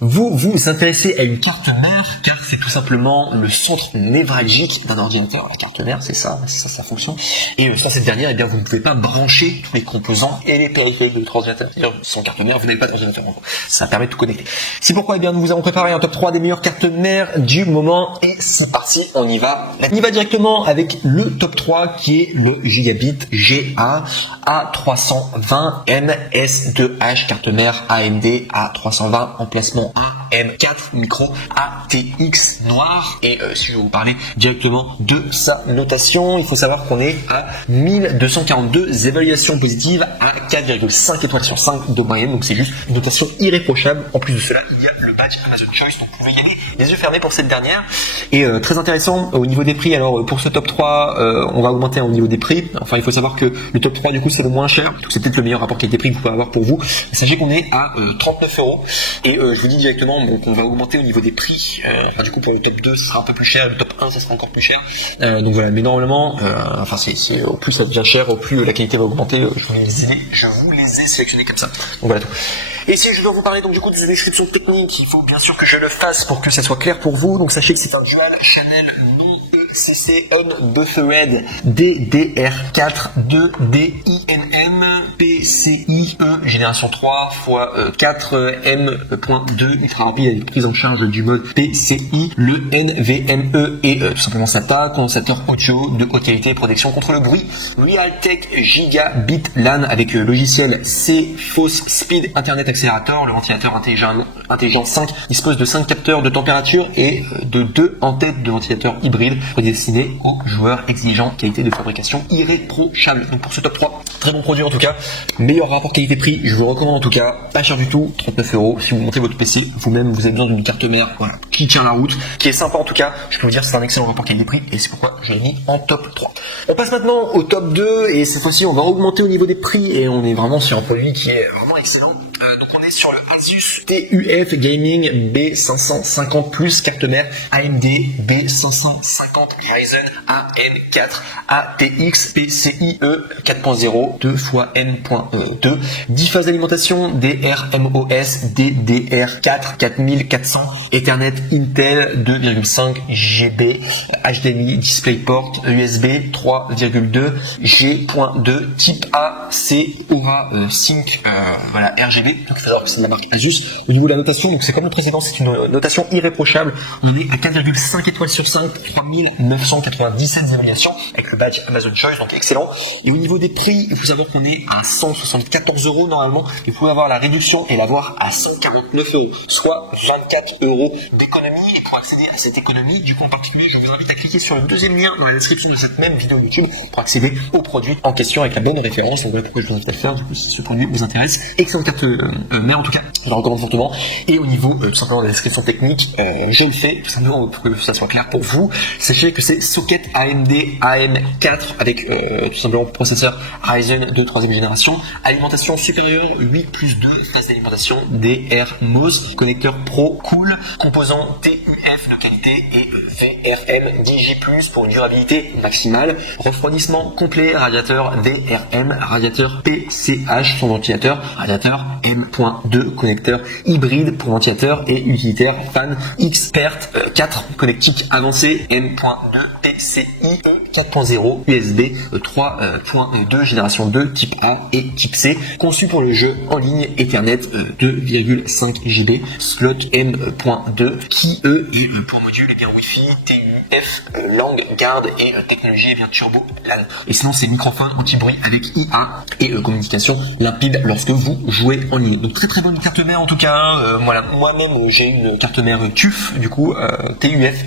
vous vous intéressez à une carte mère, car c'est tout simplement le centre névralgique d'un ordinateur. La carte mère, c'est ça sa fonction. Et sans cette dernière, eh bien, vous ne pouvez pas brancher tous les composants et les périphériques de votre ordinateur. C'est-à-dire, sans carte mère, vous n'avez pas d'ordinateur. Ça permet de tout connecter. C'est pourquoi, eh bien, nous vous avons préparé un top 3 des meilleures cartes mères du moment. Et c'est parti, on y va. On y va directement avec le top 3 qui est le Gigabit GA A320 MS2H, carte mère AMD A320, emplacement AM4, micro ATX noir. Et si je vais vous parler directement de sa notation, il faut savoir qu'on est à 1242 évaluations positives à 4,5 étoiles sur 5 de moyenne, donc c'est juste une notation irréprochable. En plus de cela, il y a le badge Amazon Choice, donc vous pouvez y aller les yeux fermés pour cette dernière. Et très intéressant au niveau des prix. Alors pour ce top 3, on va augmenter au niveau des prix. Enfin, il faut savoir que le top 3 du coup c'est le moins cher, donc c'est peut-être le meilleur rapport qualité-prix que vous pouvez avoir pour vous. Sachez qu'on est à 39 €. Et je vous dis directement qu'on va augmenter au niveau des prix. Enfin, du coup pour le top 2 ce sera un peu plus cher, le top 1 ça sera encore plus cher. Donc voilà, mais normalement, enfin c'est au plus ça devient cher, au plus la qualité va augmenter. Je vous les ai sélectionnés comme ça. Donc voilà tout. Et si je dois vous parler donc du coup des descriptions techniques, il faut bien sûr que je le fasse pour que ça soit clair pour vous. Donc sachez que c'est un dual channel non CC Unbuffered DDR4 2DINM PCIe génération 3 x 4M.2 ultra rapide avec prise en charge du mode PCI, le NVMe et tout simplement SATA, condensateur audio de haute qualité et protection contre le bruit, Realtek Gigabit LAN avec logiciel C Force Speed Internet Accélérateur, le ventilateur intelligent 5 dispose de 5 capteurs de température et de 2 en-tête de ventilateur hybride destiné aux joueurs exigeants, qualité de fabrication irréprochable. Donc pour ce top 3, très bon produit en tout cas, meilleur rapport qualité-prix, je vous recommande en tout cas, pas cher du tout, 39 €. Si vous montez votre PC vous-même, vous avez besoin d'une carte mère, voilà, qui tient la route, qui est sympa en tout cas, je peux vous dire c'est un excellent rapport qualité-prix et c'est pourquoi je l'ai mis en top 3. On passe maintenant au top 2 et cette fois-ci on va augmenter au niveau des prix et on est vraiment sur un produit qui est vraiment excellent. Donc on est sur le Asus TUF Gaming B550 Plus carte mère AMD B550 Ryzen AM4 ATX PCIe 4.0 2 x M.2 10 phases d'alimentation DRMOS DDR4 4400 Ethernet Intel 2,5 GB HDMI DisplayPort USB 3,2 G.2 type A C Aura Sync voilà RGB. Donc il faut savoir que c'est de la marque Asus. Au niveau de la notation, donc c'est comme le précédent, c'est une notation irréprochable. On est à 4,5 étoiles sur 5, 3997 évaluations avec le badge Amazon Choice, donc excellent. Et au niveau des prix, il faut savoir qu'on est à 174 € normalement. Et vous pouvez avoir la réduction et l'avoir à 149 €, soit 24 € d'économie. Et pour accéder à cette économie, du coup en particulier, je vous invite à cliquer sur le deuxième lien dans la description de cette même vidéo YouTube pour accéder au produit en question avec la bonne référence. Donc voilà pourquoi je vous invite à le faire. Du coup, si ce produit vous intéresse, excellente carte mère en tout cas, je la recommande fortement. Et au niveau tout simplement de la description technique, je le fais tout simplement pour que ça soit clair pour vous. Sachez que c'est socket AMD AM4 avec tout simplement processeur Ryzen de 3ème génération, alimentation supérieure 8 plus 2 phase d'alimentation DRMOS, connecteur Pro Cool, composant TUF de qualité et VRM 10G+ pour une durabilité maximale, refroidissement complet, radiateur VRM, radiateur PCH, son ventilateur, radiateur M.2, connecteur hybride pour ventilateur et utilitaire fan Expert 4, connectique avancé M.2 PCIe 4.0 USB 3.2 génération 2 type A et type C, conçu pour le jeu en ligne Ethernet 2,5 GB, slot M.2 qui est pour module et bien Wi-Fi, TUF, langue garde et technologie et bien turbo LAN. Et sinon c'est microphone anti-bruit avec IA et communication limpide lorsque vous jouez en ligne. Donc très très bonne carte mère en tout cas. Voilà, moi-même j'ai une carte mère TUF du coup TUF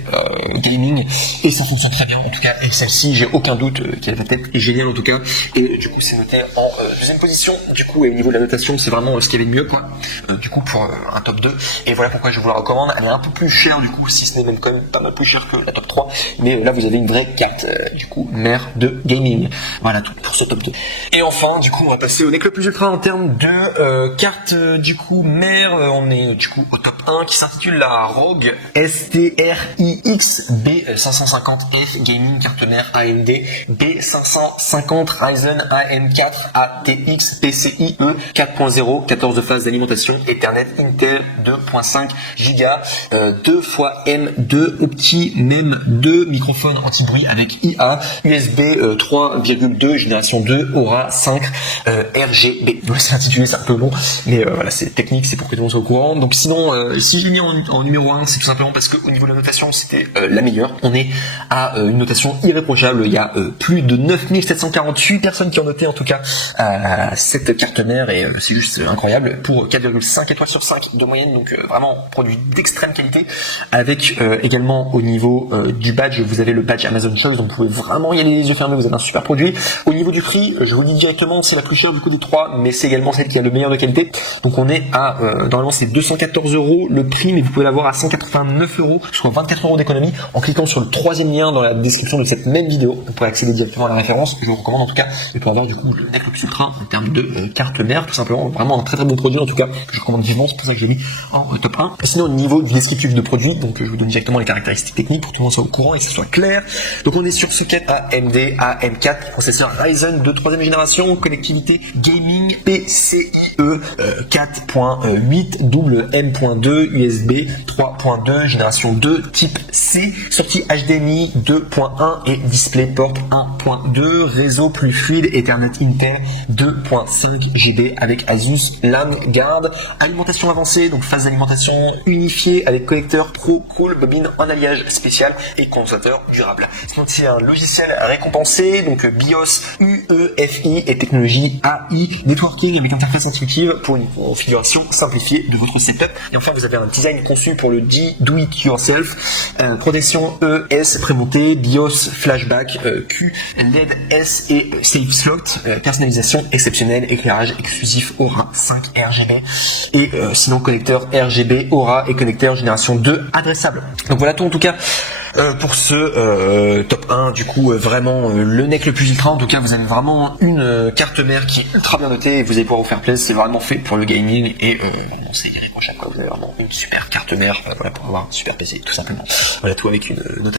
Gaming et ça fonctionne très bien en tout cas. Et celle-ci j'ai aucun doute qu'elle va être géniale en tout cas. Et du coup c'est noté en deuxième position. Du coup et au niveau de la notation c'est vraiment ce qu'il y avait de mieux quoi. Du coup pour un top 2. Et voilà pourquoi je vous la recommande. Elle est un peu plus chère du coup si si ce n'est même quand même pas mal plus cher que la top 3. Mais là, vous avez une vraie carte, du coup, mère de gaming. Voilà tout pour ce top 2. Et enfin, du coup, on va passer au NEC le plus ultra en termes de carte, du coup, mère. On est, du coup, au top 1 qui s'intitule la ROG STRIX B550F Gaming carte mère AMD B550 Ryzen AM4 ATX PCIe 4.0, 14 phases d'alimentation, Ethernet Intel 2.5 Go, 2 x M2 Opti MEM2 microphone anti-bruit avec IA, USB 3,2 génération 2 Aura 5 RGB. Donc c'est intitulé, c'est un peu long, mais voilà, c'est technique, c'est pour que tout le monde soit au courant. Donc sinon, si j'ai mis en numéro 1, c'est tout simplement parce qu'au niveau de la notation, c'était la meilleure. On est à une notation irréprochable. Il y a plus de 9748 personnes qui ont noté en tout cas cette carte mère et c'est juste incroyable pour 4,5 étoiles sur 5 de moyenne, donc vraiment produit d'extrême qualité avec également au niveau du badge, vous avez le badge Amazon Choice, donc vous pouvez vraiment y aller les yeux fermés, vous avez un super produit. Au niveau du prix, je vous le dis directement, c'est la plus chère du coup des trois, mais c'est également celle qui a le meilleur de qualité, donc on est à normalement c'est 214 € le prix, mais vous pouvez l'avoir à 189 €, soit 24 € d'économie en cliquant sur le troisième lien dans la description de cette même vidéo. Vous pourrez accéder directement à la référence, je vous recommande en tout cas, et pour avoir du coup le NEC le plus ultra en termes de carte mère, tout simplement, vraiment un très très bon produit en tout cas, que je recommande vivement, c'est pour ça que j'ai mis en top 1. Et sinon au niveau du descriptif de produit, donc je vous donne directement les caractéristiques techniques pour que tout le monde soit au courant et que ce soit clair. Donc on est sur socket AMD AM4, processeur Ryzen de 3ème génération, connectivité gaming PCIe 4.8 double M.2 USB 3.2 génération 2 type C, sortie HDMI 2.1 et DisplayPort 1.2, réseau plus fluide Ethernet Intel 2.5 GB avec Asus LAN-Guard, alimentation avancée, donc phase d'alimentation unifiée avec connecteur Pro Cool, bobine en alliage spécial et condensateur durable. Sinon c'est un logiciel récompensé, donc BIOS UEFI et technologie AI, networking avec interface intuitive pour une configuration simplifiée de votre setup. Et enfin vous avez un design conçu pour le do it yourself, protection ES prémontée, BIOS flashback Q, LED S et Safe Slot, personnalisation exceptionnelle, éclairage exclusif Aura 5 RGB et sinon connecteur RGB Aura et connecteur génération 2 adressable. Donc voilà tout en tout cas pour ce top 1, du coup vraiment le NEC le plus ultra. En tout cas vous avez vraiment une carte mère qui est ultra bien notée et vous allez pouvoir vous faire plaisir, c'est vraiment fait pour le gaming et vraiment c'est irréprochable quoi. Vous avez vraiment une super carte mère voilà, pour avoir un super PC tout simplement. Voilà tout avec une note